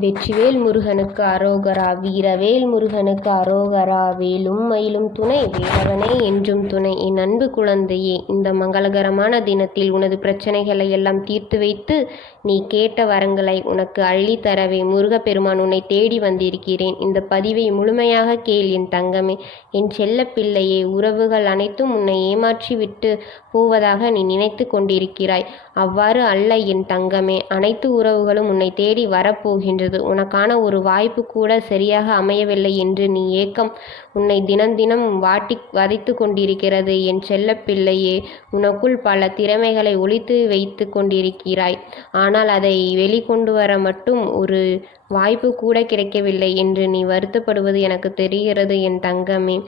வெற்றிவேல் முருகனுக்கு அரோகரா. வீரவேல் முருகனுக்கு அரோகரா. வேலும் மயிலும் துணை, வேலவனே என்றும் துணை. என் அன்பு குழந்தையே, இந்த மங்களகரமான தினத்தில் உனது பிரச்சனைகளை எல்லாம் தீர்த்து வைத்து நீ கேட்ட வரங்களை உனக்கு அள்ளி தரவே முருகப்பெருமான் உன்னை தேடி வந்திருக்கிறேன். இந்த பதிவை முழுமையாக கேள் என் தங்கமே, என் செல்ல பிள்ளையே. உறவுகள் அனைத்தும் உன்னை ஏமாற்றி விட்டு போவதாக நீ நினைத்து கொண்டிருக்கிறாய். அவ்வாறு அல்ல என் தங்கமே. அனைத்து உறவுகளும் உன்னை தேடி வரப்போகின்றன. உனக்கான ஒரு வாய்ப்பு கூட சரியாக அமையவில்லை என்று நீ ஏக்கம் உன்னை தினம் தினம் வாட்டி வதைத்து கொண்டிருக்கிறது. என் செல்ல பிள்ளையே, உனக்குள் பல திறமைகளை ஒளித்து வைத்து கொண்டிருக்கிறாய். ஆனால் அதை வெளிக்கொண்டு வர மட்டும் ஒரு வாய்ப்பு கூட கிடைக்கவில்லை என்று நீ வருத்தப்படுவது எனக்கு தெரிகிறது என் தங்கமே.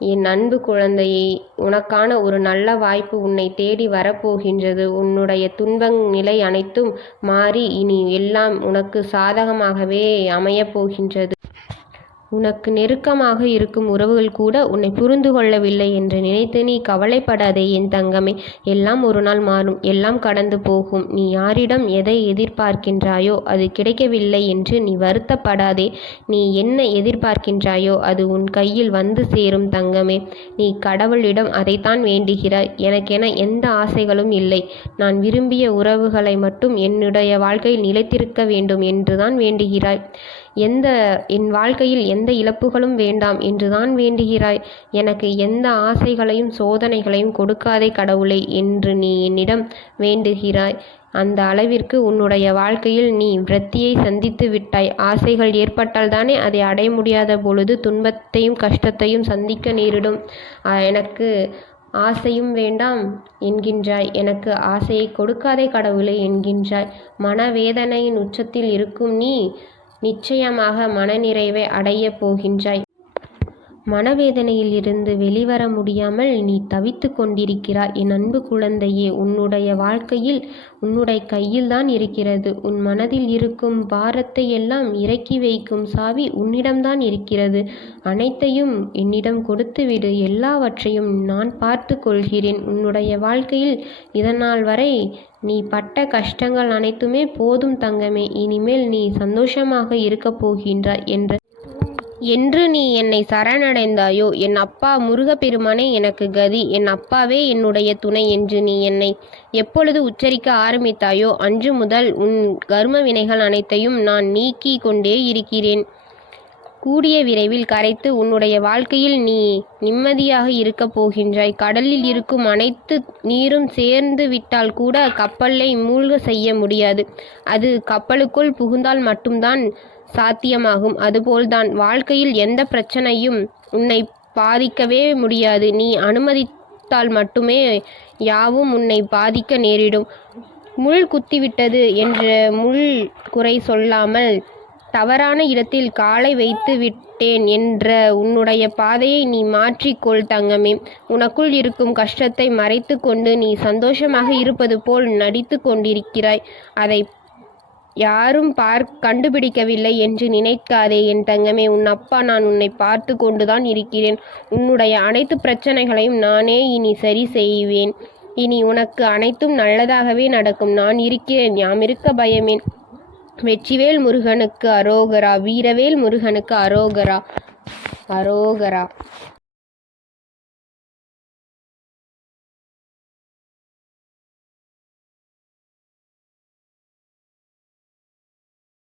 என் அன்பு குழந்தையை, உனக்கான ஒரு நல்ல வாய்ப்பு உன்னை தேடி வரப்போகின்றது. உன்னுடைய துன்ப நிலை அனைத்தும் மாறி இனி எல்லாம் உனக்கு சாதகமாகவே அமையப் போகின்றது. உனக்கு நெருக்கமாக இருக்கும் உறவுகள் கூட உன்னை புரிந்து கொள்ளவில்லை என்று நினைத்து நீ கவலைப்படாதே என் தங்கமே. எல்லாம் ஒரு நாள் மாறும், எல்லாம் கடந்து போகும். நீ யாரிடம் எதை எதிர்பார்க்கின்றாயோ அது கிடைக்கவில்லை என்று நீ வருத்தப்படாதே. நீ என்ன எதிர்பார்க்கின்றாயோ அது உன் கையில் வந்து சேரும் தங்கமே. நீ கடவுளிடம் அதைத்தான் வேண்டுகிறாய். எனக்கென எந்த ஆசைகளும் இல்லை. நான் விரும்பிய உறவுகளை மட்டும் என்னுடைய வாழ்க்கையில் நிலைத்திருக்க வேண்டும் என்றுதான் வேண்டுகிறாய். என் வாழ்க்கையில் எந்த இழப்புகளும் வேண்டாம் என்றுதான் வேண்டுகிறாய். எனக்கு எந்த ஆசைகளையும் சோதனைகளையும் கொடுக்காதே கடவுளை என்று நீ என்னிடம் வேண்டுகிறாய். அந்த அளவிற்கு உன்னுடைய வாழ்க்கையில் நீ விரக்தியை சந்தித்து விட்டாய். ஆசைகள் ஏற்பட்டால் தானே அதை அடைய முடியாத பொழுது துன்பத்தையும் கஷ்டத்தையும் சந்திக்க நேரிடும். எனக்கு ஆசையும் வேண்டாம் என்கின்றாய். எனக்கு ஆசையை கொடுக்காதே கடவுளை என்கின்றாய். மனவேதனையின் உச்சத்தில் இருக்கும் நீ நிச்சயமாக மனநிறைவை அடையப் போகின்றாய். மனவேதனையில் இருந்து வெளிவர முடியாமல் நீ தவித்து கொண்டிருக்கிறாய். என் அன்பு குழந்தையே, உன்னுடைய வாழ்க்கையில் உன்னுடைய கையில்தான் இருக்கிறது. உன் மனதில் இருக்கும் பாரத்தை எல்லாம் இறக்கி வைக்கும் சாவி உன்னிடம்தான் இருக்கிறது. அனைத்தையும் என்னிடம் கொடுத்து விடு. எல்லாவற்றையும் நான் பார்த்து கொள்கிறேன். உன்னுடைய வாழ்க்கையில் இதனால் வரை நீ பட்ட கஷ்டங்கள் அனைத்துமே போதும் தங்கமே. இனிமேல் நீ சந்தோஷமாக இருக்கப் போகின்றாய் என்று நீ என்னை சரணடைந்தாயோ, என் அப்பா முருகப்பெருமானே எனக்கு கதி, என் அப்பாவே என்னுடைய துணை என்று நீ என்னை எப்பொழுது உச்சரிக்க ஆரம்பித்தாயோ அன்று முதல் உன் கர்ம வினைகள் அனைத்தையும் நான் நீக்கி கொண்டே இருக்கிறேன். கூடிய விரைவில் கரைத்து உன்னுடைய வாழ்க்கையில் நீ நிம்மதியாக இருக்கப் போகின்றாய். கடலில் இருக்கும் அனைத்து நீரும் சேர்ந்து விட்டால் கூட கப்பலை மூழ்க செய்ய முடியாது. அது கப்பலுக்குள் புகுந்தால் மட்டும்தான் சாத்தியமாகும். அதுபோல்தான் வாழ்க்கையில் எந்த பிரச்சனையும் உன்னை பாதிக்கவே முடியாது. நீ அனுமதித்தால் மட்டுமே யாவும் உன்னை பாதிக்க நேரிடும். முள் குத்திவிட்டது என்ற முள் குறை சொல்லாமல் தவறான இடத்தில் காலை வைத்து விட்டேன் என்ற உன்னுடைய பாதையை நீ மாற்றிக்கொள் தங்கமே. உனக்குள் இருக்கும் கஷ்டத்தை மறைத்து கொண்டு நீ சந்தோஷமாக இருப்பது போல் நடித்து கொண்டிருக்கிறாய். அதை யாரும் கண்டுபிடிக்கவில்லை என்று நினைக்காதே என் தங்கமே. உன் அப்பா நான் உன்னை பார்த்து கொண்டுதான் இருக்கிறேன். உன்னுடைய அனைத்து பிரச்சனைகளையும் நானே இனி சரி செய்வேன். இனி உனக்கு அனைத்தும் நல்லதாகவே நடக்கும். நான் இருக்கிறேன், யாம் இருக்க பயமேன். வெற்றிவேல் முருகனுக்கு அரோகரா. வீரவேல் முருகனுக்கு அரோகரா. அரோகரா.